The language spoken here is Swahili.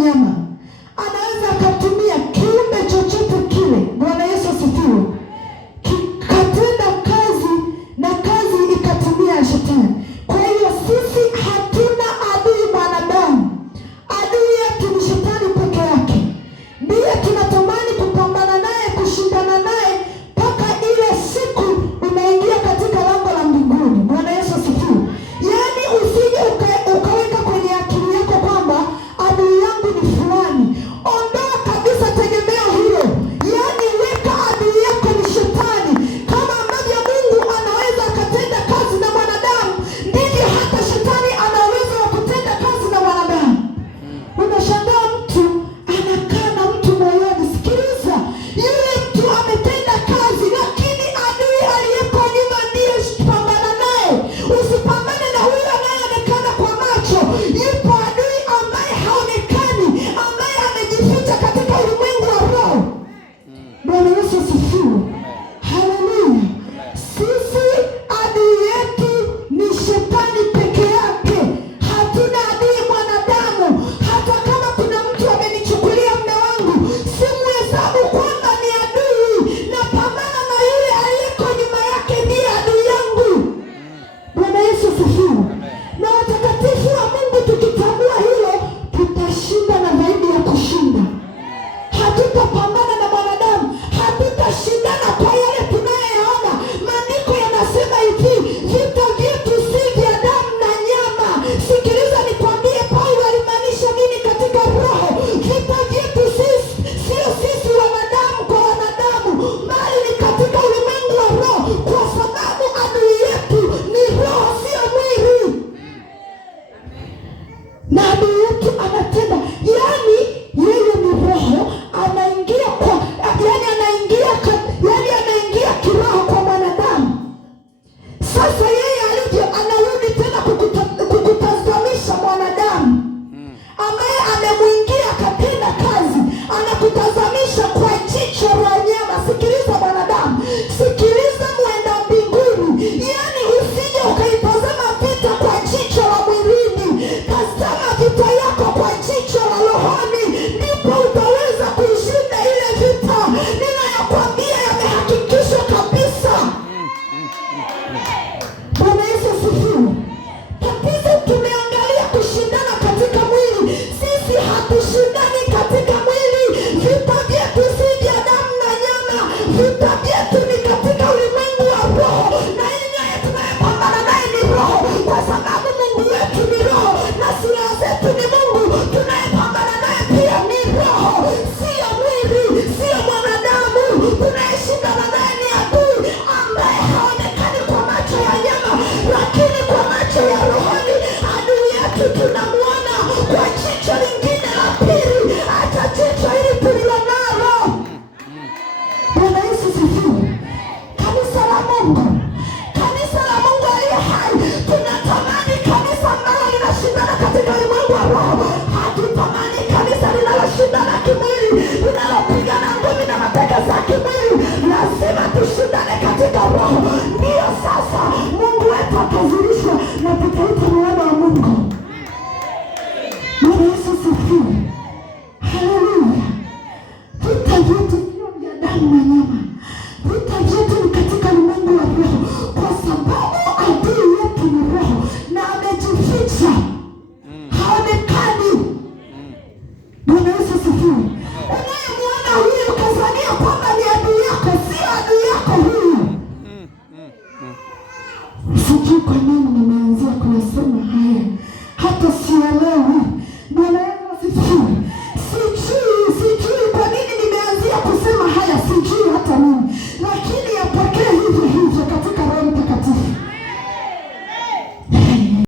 wanyama, anaweza akatumia kiumbe chochote kile. Bwana Yesu asifiwe. Katenda kazi na kazi ikatimia ya shetani. Kwa hiyo sisi hatuna adui mwanadamu. Adui yetu ni shetani peke yake. Ndiye tunatamani kupambana naye, kushindana naye mpaka ile siku unaingia katika lango la mbinguni. Bwana Yesu asifiwe. Yaani usije ukaweka kwenye akili yako kwamba adui yangu ni fulani. Ondoa kabisa tegemeo hilo. Yaani weka adui yako ni shetani. Kama ambavyo Mungu anaweza akatenda kazi na mwanadamu, ndivyo hata shetani ana uwezo wa kutenda kazi na mwanadamu. Unashangaa mtu anakaa na mtu moyoni. Sikiliza, yule mtu ametenda kazi, lakini adui aliyeko nyuma ndiye pambana naye. Usipambane na huyo anayeonekana kwa macho. Yupo adui ambaye haonekani, ambaye amejificha katika ulimwengu wa roho. Bwana Yesu asifiwe. Haleluya. Sisi adui yetu ni shetani peke yake. Hatuna adui mwanadamu. Hata kama kuna mtu amenichukulia mume wangu, simuhesabu kwamba ni adui. Napambana na yule aliyeko nyuma yake, ndiye adui yangu. Bwana Yesu asifiwe. Na watakatifu wa Mungu tukitambua hilo, tutashinda na zaidi ya kushinda. Hatutapambana na mwanadamu, hatutashindana kwa yale tunayoyaona. Maandiko yanasema hivi, vita vyetu si vya damu na nyama. Sikiliza nikwambie, Paulo alimaanisha nini katika roho? Vita vyetu sio sisi wanadamu kwa wanadamu, bali ni katika ulimwengu wa roho, kwa sababu adui yetu ni roho, sio mwili. Na adui yetu anatenda, yaani yeye ni roho, anaingia anaingia kiroho kwa mwanadamu. Sasa yeye alivyo, anarudi tena kukutazamisha mwanadamu ambaye amemwingia akatenda kazi, anakutazamisha kwa jicho la nyama. Sikiliza mwanadamu, sikiliza mwenda mbinguni, yaani usije ukaitazama vita kwa jicho la mwilini. Tazama vita yako kwa jicho la rohoni, ndipo utaweza kuishinda ile vita. Ninayokwambia yamehakikishwa kabisa. Bwana Yesu asifiwe. Tatizo tumeangalia kushindana katika mwili. Sisi hatushindani katika mwili. Vita vyetu si vya damu na nyama. Vita vyetu ni katika ulimwengu wa roho, na yeye tunayepambana naye ni roho, kwa sababu Mungu wetu ni roho na silaha zetu ni Mungu. Tunayepambana naye pia ni roho, sio mwili, sio mwanadamu. Tunayeshindana naye ni adui ambaye haonekani kwa macho ya nyama, lakini kwa macho ya rohoni. Adui yetu tunamuona kwa jicho lingine la pili, hata jicho hili tulilo nalo. Bwana Yesu asifiwe. Kanisa la Mungu, kanisa la Mungu aliye hai, tunatamani kanisa ambalo linashindana katika ulimwengu wa roho. Hatutamani kanisa linaloshindana kimwili, linalopigana ngumi na mateka za kimwili. Lazima tushindane katika roho. Ndiyo sasa Mungu wetu atazidishwa na tutaita mwana wa Mungu. Bwana Yesu asifiwe. Haleluya. Vita vyetu sio vya damu na nyama. Vita vyetu ni katika ulimwengu wa roho, kwa sababu adui yetu ni roho na amejificha, haonekani. Bwana Yesu asifiwe. Unayemwona huyu ukazania kwamba ni adui yako, sio adui yako huyu. Sijui kwa nini nimeanzia kuyasema haya, hata sielewi.